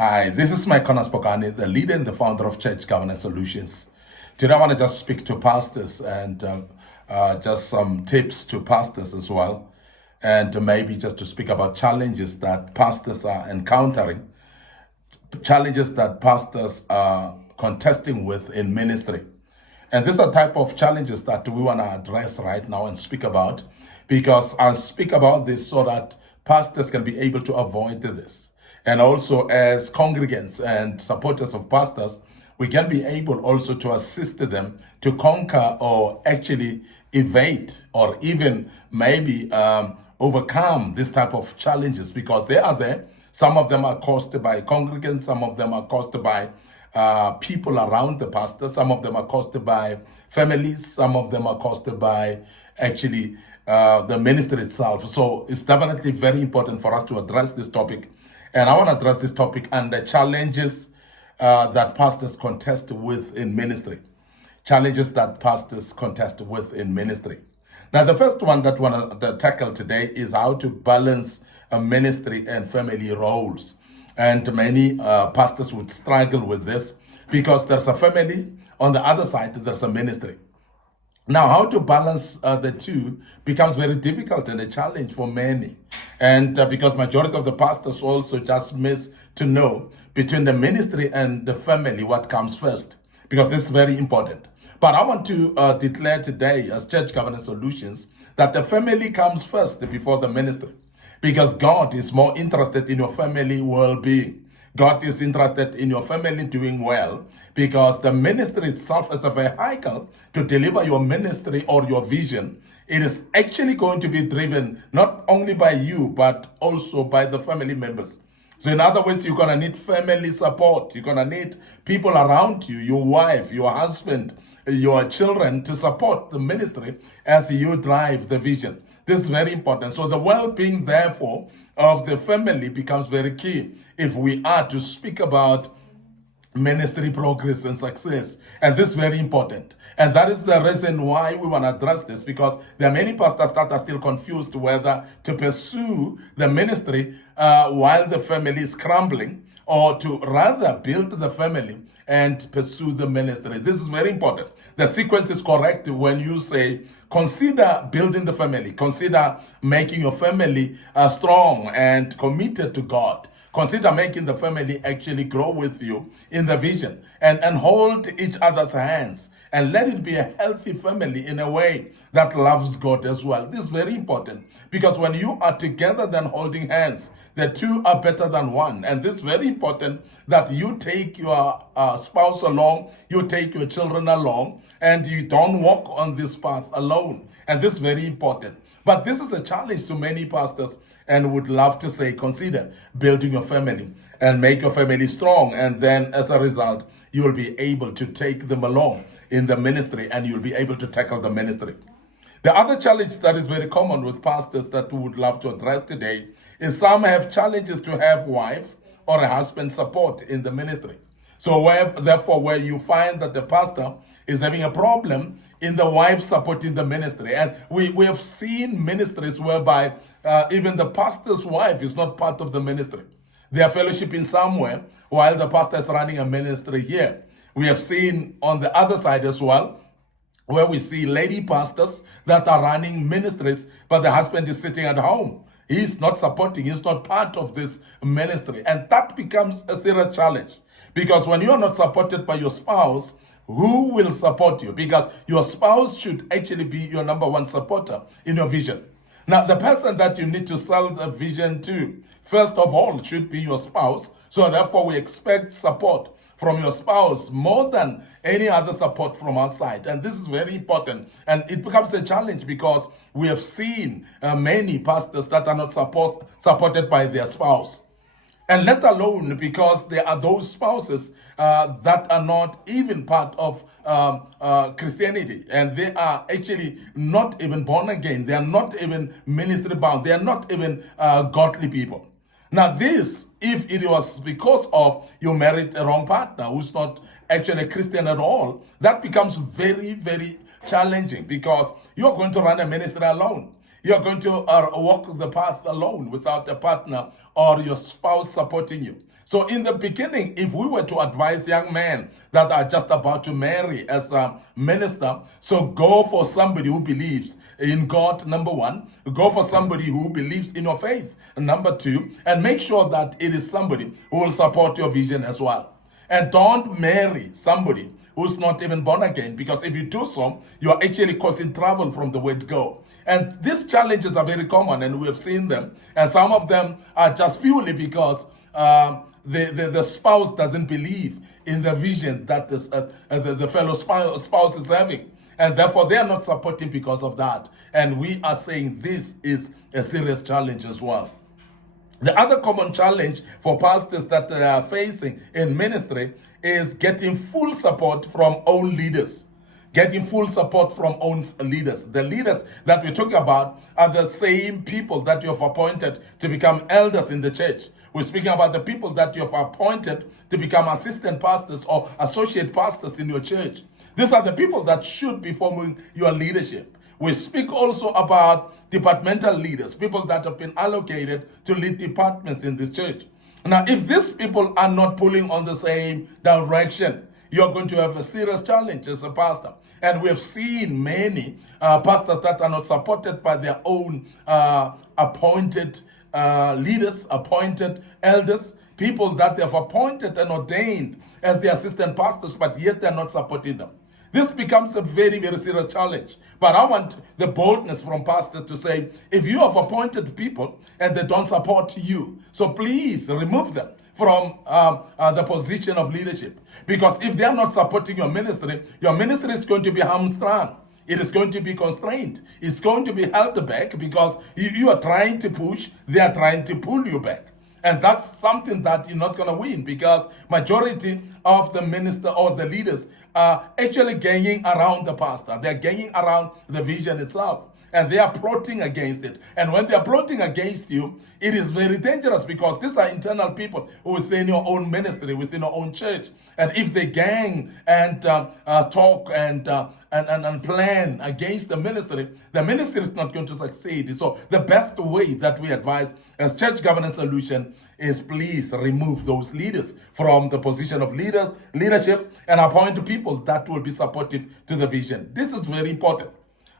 Hi, this is Micornus Phokane, the leader and the founder of Church Governance Solutions. Today, I want to just speak to pastors and just some tips to pastors as well, and maybe just to speak about challenges that pastors are encountering, challenges that pastors are contesting with in ministry. And these are type of challenges that we want to address right now and speak about, because I speak about this so that pastors can be able to avoid this. And also, as congregants and supporters of pastors, we can be able also to assist them to conquer or actually evade or even maybe overcome this type of challenges, because they are there. Some of them are caused by congregants, some of them are caused by people around the pastor, some of them are caused by families, some of them are caused by actually the ministry itself. So it's definitely very important for us to address this topic. And I want to address this topic and the challenges that pastors contest with in ministry. Challenges that pastors contest with in ministry. Now, the first one that I want to tackle today is how to balance a ministry and family roles. And many pastors would struggle with this because there's a family, on the other side, there's a ministry. Now, how to balance the two becomes very difficult and a challenge for many. And because majority of the pastors also just miss to know between the ministry and the family what comes first, because this is very important. But I want to declare today as Church Governance Solutions that the family comes first before the ministry, because God is more interested in your family well-being. God is interested in your family doing well, because the ministry itself is a vehicle to deliver your ministry or your vision. It is actually going to be driven not only by you, but also by the family members. So in other words, you're going to need family support. You're going to need people around you, your wife, your husband, your children, to support the ministry as you drive the vision. This is very important. So the well-being, therefore, of the family becomes very key if we are to speak about ministry progress and success. And this is very important. And that is the reason why we want to address this, because there are many pastors that are still confused whether to pursue the ministry while the family is crumbling, or to rather build the family and pursue the ministry. This is very important. The sequence is correct when you say, consider building the family. Consider making your family strong and committed to God. Consider making the family actually grow with you in the vision, and hold each other's hands, and let it be a healthy family in a way that loves God as well. This is very important, because when you are together then holding hands, the two are better than one. And this is very important, that you take your spouse along, you take your children along, and you don't walk on this path alone. And this is very important. But this is a challenge to many pastors, and would love to say, consider building your family and make your family strong. And then as a result, you will be able to take them along in the ministry, and you'll be able to tackle the ministry. The other challenge that is very common with pastors that we would love to address today is some have challenges to have wife or a husband support in the ministry. So where you find that the pastor is having a problem in the wife supporting the ministry. And we have seen ministries whereby even the pastor's wife is not part of the ministry. They are fellowshipping somewhere while the pastor is running a ministry here. We have seen on the other side as well, where we see lady pastors that are running ministries, but the husband is sitting at home. He's not supporting, he's not part of this ministry. And that becomes a serious challenge, because when you are not supported by your spouse, who will support you? Because your spouse should actually be your number one supporter in your vision. Now, the person that you need to sell the vision to, first of all, should be your spouse. So therefore, we expect support from your spouse more than any other support from our side. And this is very important. And it becomes a challenge, because we have seen many pastors that are not supported by their spouse. And let alone because there are those spouses that are not even part of Christianity, and they are actually not even born again. They are not even ministry bound. They are not even godly people. Now this, if it was because of you married a wrong partner who's not actually a Christian at all, that becomes very, very challenging, because you're going to run a ministry alone. You're going to walk the path alone without a partner or your spouse supporting you. So in the beginning, if we were to advise young men that are just about to marry as a minister, so go for somebody who believes in God, number one. Go for somebody who believes in your faith, number two. And make sure that it is somebody who will support your vision as well. And don't marry somebody who's not even born again, because if you do so, you are actually causing trouble from the word go. And these challenges are very common, and we have seen them. And some of them are just purely because the spouse doesn't believe in the vision that the fellow spouse is having. And therefore, they are not supporting because of that. And we are saying this is a serious challenge as well. The other common challenge for pastors that they are facing in ministry is getting full support from own leaders. Getting full support from own leaders. The leaders that we're talking about are the same people that you have appointed to become elders in the church. We're speaking about the people that you have appointed to become assistant pastors or associate pastors in your church. These are the people that should be forming your leadership. We speak also about departmental leaders, people that have been allocated to lead departments in this church. Now, if these people are not pulling on the same direction, you're going to have a serious challenge as a pastor. And we have seen many pastors that are not supported by their own appointed leaders, appointed elders, people that they have appointed and ordained as the assistant pastors, but yet they're not supporting them. This becomes a very, very serious challenge. But I want the boldness from pastors to say, if you have appointed people and they don't support you, so please remove them from the position of leadership. Because if they are not supporting your ministry is going to be hamstrung. It is going to be constrained. It's going to be held back because you are trying to push, they are trying to pull you back. And that's something that you're not going to win, because majority of the minister or the leaders are actually ganging around the pastor. They're ganging around the vision itself. And they are plotting against it. And when they are plotting against you, it is very dangerous, because these are internal people within your own ministry, within your own church. And if they gang and talk and plan against the ministry is not going to succeed. So the best way that we advise as Church Governance Solution is, please remove those leaders from the position of leadership and appoint people that will be supportive to the vision. This is very important.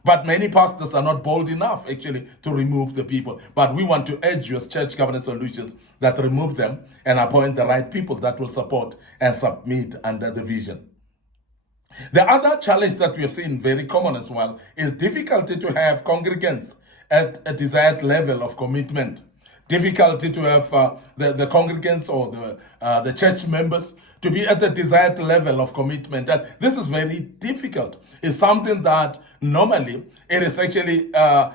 But many pastors are not bold enough, actually, to remove the people. But we want to urge you as Church Governance Solutions that remove them and appoint the right people that will support and submit under the vision. The other challenge that we have seen very common as well is difficulty to have congregants at a desired level of commitment. Difficulty to have the congregants or the church members to be at the desired level of commitment. And this is very difficult. It's something that normally it is actually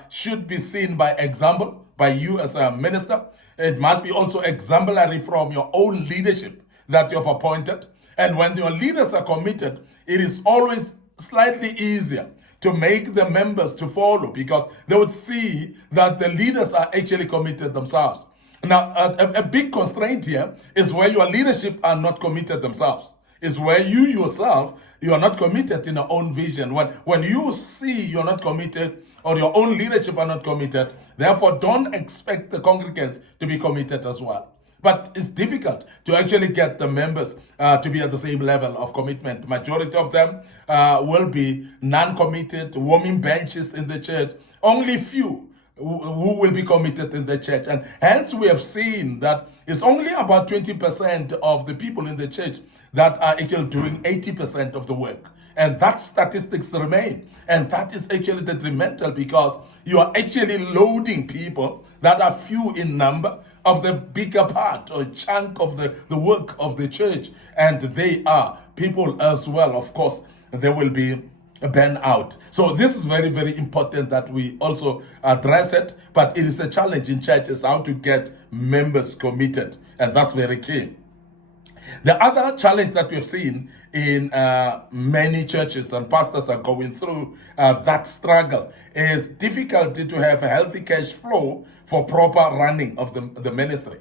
should be seen by example, by you as a minister. It must be also exemplary from your own leadership that you have appointed. And when your leaders are committed, it is always slightly easier to make the members to follow, because they would see that the leaders are actually committed themselves. Now, a big constraint here is where your leadership are not committed themselves. Is where you yourself, you are not committed in your own vision. When you see you're not committed, or your own leadership are not committed, therefore don't expect the congregants to be committed as well. But it's difficult to actually get the members to be at the same level of commitment. Majority of them will be non-committed, warming benches in the church. Only few who will be committed in the church. And hence we have seen that it's only about 20% of the people in the church that are actually doing 80% of the work. And that statistics remain. And that is actually detrimental, because you are actually loading people that are few in number of the bigger part or chunk of the work of the church. And they are people as well, of course, they will be burn out. So this is very, very important that we also address it, but it is a challenge in churches how to get members committed, and that's very key. The other challenge that we've seen in many churches, and pastors are going through that struggle, is difficulty to have a healthy cash flow for proper running of the ministry.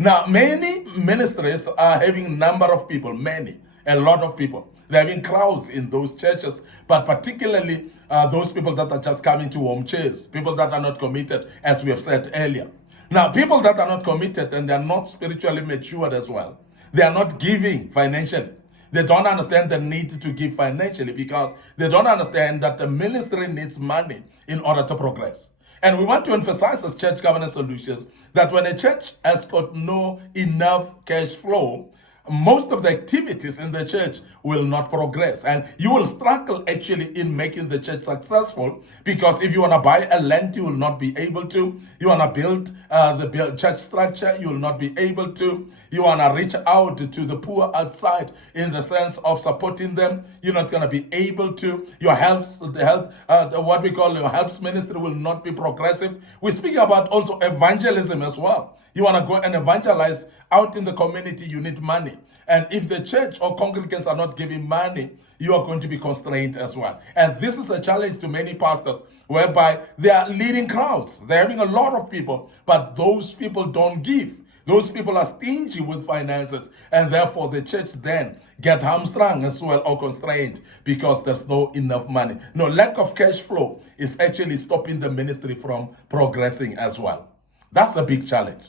Now, many ministries are having a number of people, many. a lot of people. They're having crowds in those churches, but particularly those people that are just coming to home chairs, people that are not committed, as we have said earlier. Now, people that are not committed and they're not spiritually matured as well, they are not giving financially. They don't understand the need to give financially because they don't understand that the ministry needs money in order to progress. And we want to emphasize as Church Governance Solutions that when a church has got no enough cash flow, most of the activities in the church will not progress, and you will struggle actually in making the church successful, because if you want to buy a land, you will not be able to. You want to build the church structure, you will not be able to. You want to reach out to the poor outside in the sense of supporting them, you're not going to be able to. Your what we call your helps ministry will not be progressive. We're speaking about also evangelism as well. You want to go and evangelize out in the community, you need money. And if the church or congregants are not giving money, you are going to be constrained as well. And this is a challenge to many pastors, whereby they are leading crowds. They're having a lot of people, but those people don't give. Those people are stingy with finances, and therefore the church then get hamstrung as well, or constrained, because there's no enough money. No, lack of cash flow is actually stopping the ministry from progressing as well. That's a big challenge.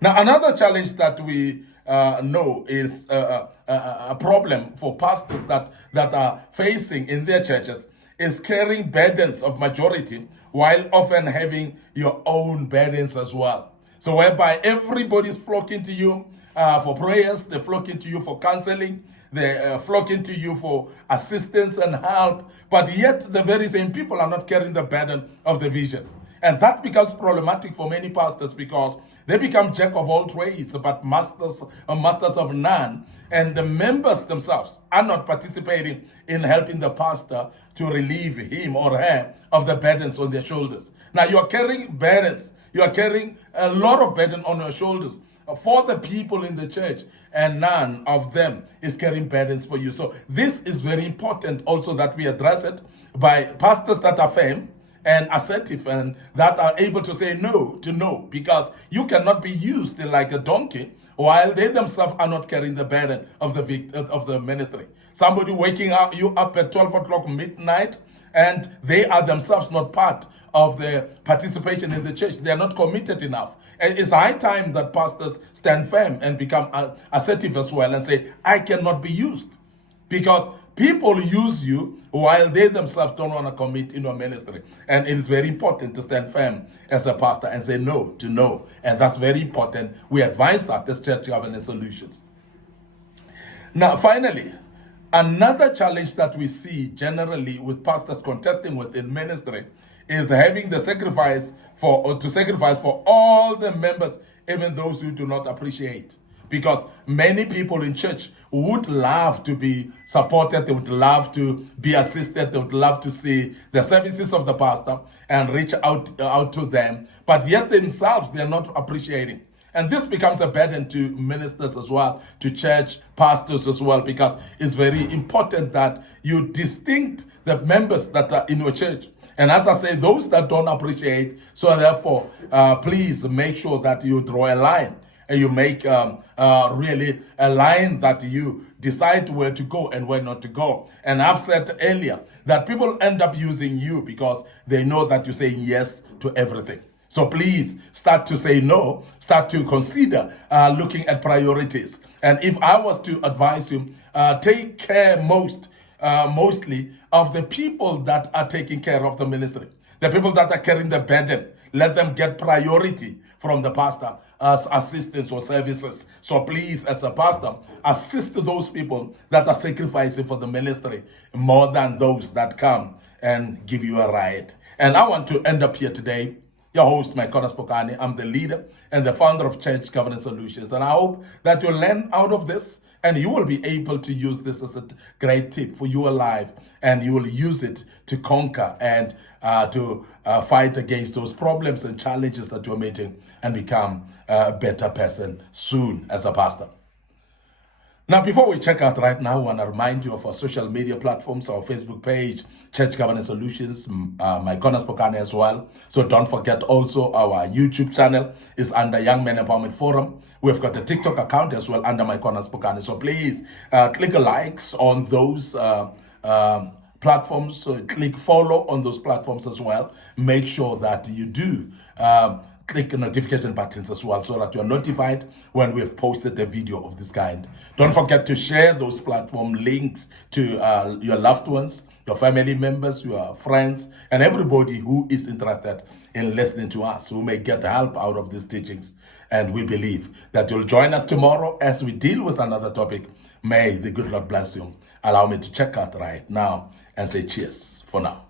Now, another challenge that we know is a problem for pastors that are facing in their churches is carrying burdens of majority while often having your own burdens as well. So whereby everybody's flocking to you for prayers, they're flocking to you for counseling, they're flocking to you for assistance and help, but yet the very same people are not carrying the burden of the vision. And that becomes problematic for many pastors because they become jack of all trades, but masters of none. And the members themselves are not participating in helping the pastor to relieve him or her of the burdens on their shoulders. Now, you are carrying burdens. You are carrying a lot of burden on your shoulders for the people in the church, and none of them is carrying burdens for you. So this is very important also that we address it by pastors that are firm and assertive and that are able to say no to no, because you cannot be used like a donkey while they themselves are not carrying the burden of the ministry. Somebody waking you up at 12 o'clock midnight, and they are themselves not part of the participation in the church. They are not committed enough. And it's high time that pastors stand firm and become assertive as well and say, I cannot be used. Because people use you while they themselves don't want to commit in a ministry. And it is very important to stand firm as a pastor and say no to no. And that's very important. We advise that as Church Governance Solutions. Now, finally, another challenge that we see generally with pastors contesting within ministry is having the sacrifice for all the members, even those who do not appreciate. Because many people in church would love to be supported, they would love to be assisted, they would love to see the services of the pastor and reach out to them, but yet themselves they are not appreciating. And this becomes a burden to ministers as well, to church pastors as well, because it's very important that you distinct the members that are in your church. And as I say, those that don't appreciate, so therefore, please make sure that you draw a line and you make really a line that you decide where to go and where not to go. And I've said earlier that people end up using you because they know that you're saying yes to everything. So please start to say no, start to consider looking at priorities. And if I was to advise you, take care mostly of the people that are taking care of the ministry, the people that are carrying the burden. Let them get priority from the pastor as assistance or services. So please, as a pastor, assist those people that are sacrificing for the ministry more than those that come and give you a ride. And I want to end up here today. Your host, Micornus Phokane. I'm the leader and the founder of Church Governance Solutions. And I hope that you'll learn out of this and you will be able to use this as a great tip for your life, and you will use it to conquer and to fight against those problems and challenges that you're meeting and become a better person soon as a pastor. Now, before we check out right now, I want to remind you of our social media platforms, our Facebook page, Church Governance Solutions, Micornus Phokane as well. So don't forget also our YouTube channel is under Young Men Empowerment Forum. We've got a TikTok account as well under Micornus Phokane. So please click a likes on those platforms. So click follow on those platforms as well. Make sure that you do click the notification buttons as well so that you're notified when we've posted a video of this kind. Don't forget to share those platform links to your loved ones, your family members, your friends, and everybody who is interested in listening to us, who may get help out of these teachings. And we believe that you'll join us tomorrow as we deal with another topic. May the good Lord bless you. Allow me to check out right now and say cheers for now.